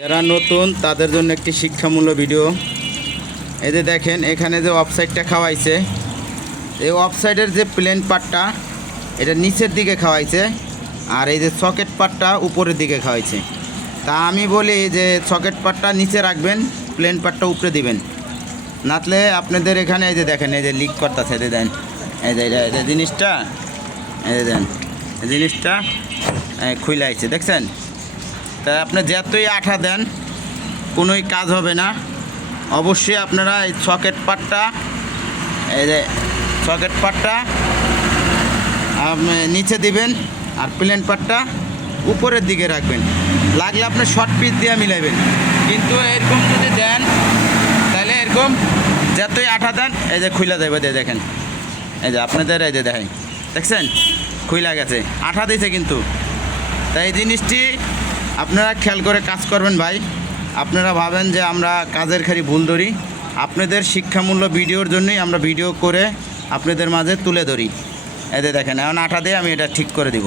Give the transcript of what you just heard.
যারা নতুন তাদের জন্য একটি শিক্ষামূলক ভিডিও। এই যে দেখেন এখানে যে অফসাইডটা খাওয়াইছে, এই অফসাইডের যে প্লেন পার্টটা এটা নিচের দিকে খাওয়াইছে, আর এই যে সকেট পার্টটা উপরের দিকে খাওয়াইছে। তা আমি বলি যে সকেট পার্টটা নিচে রাখবেন, প্লেন পার্টটা উপরে দিবেন, নাতলে আপনাদের এখানে এই যে দেখেন এই যে লিক করতেছে, এই যে দেন এই যে জিনিসটা, এই যে দেন জিনিসটা খুলে আইছে, দেখছেন? তা আপনি যতই আঠা দেন কোনোই কাজ হবে না। অবশ্যই আপনারা এই সকেট পার্টটা, এই যে সকেট পার্টটা নিচে দিবেন আর প্লেন পার্টটা উপরের দিকে রাখবেন। লাগলে আপনি শর্ট পিস দিয়ে মিলাইবেন, কিন্তু এরকম যদি দেন তাহলে এরকম যতই আঠা দেন এই যে খুইলা দেবে, দিয়ে দেখেন এই যে আপনাদের এই যে দেখেন, দেখছেন খুইলা গেছে, আঠা দিয়েছে কিন্তু। তাই এই জিনিসটি আপনারা খেয়াল করে কাজ করবেন ভাই। আপনারা ভাবেন যে আমরা কাজের খালি ভুল ধরি, আপনাদের শিক্ষামূলক ভিডিওর জন্যই আমরা ভিডিও করে আপনাদের মাঝে তুলে ধরি। এতে দেখেন এখন আঠা দিয়ে আমি এটা ঠিক করে দিব।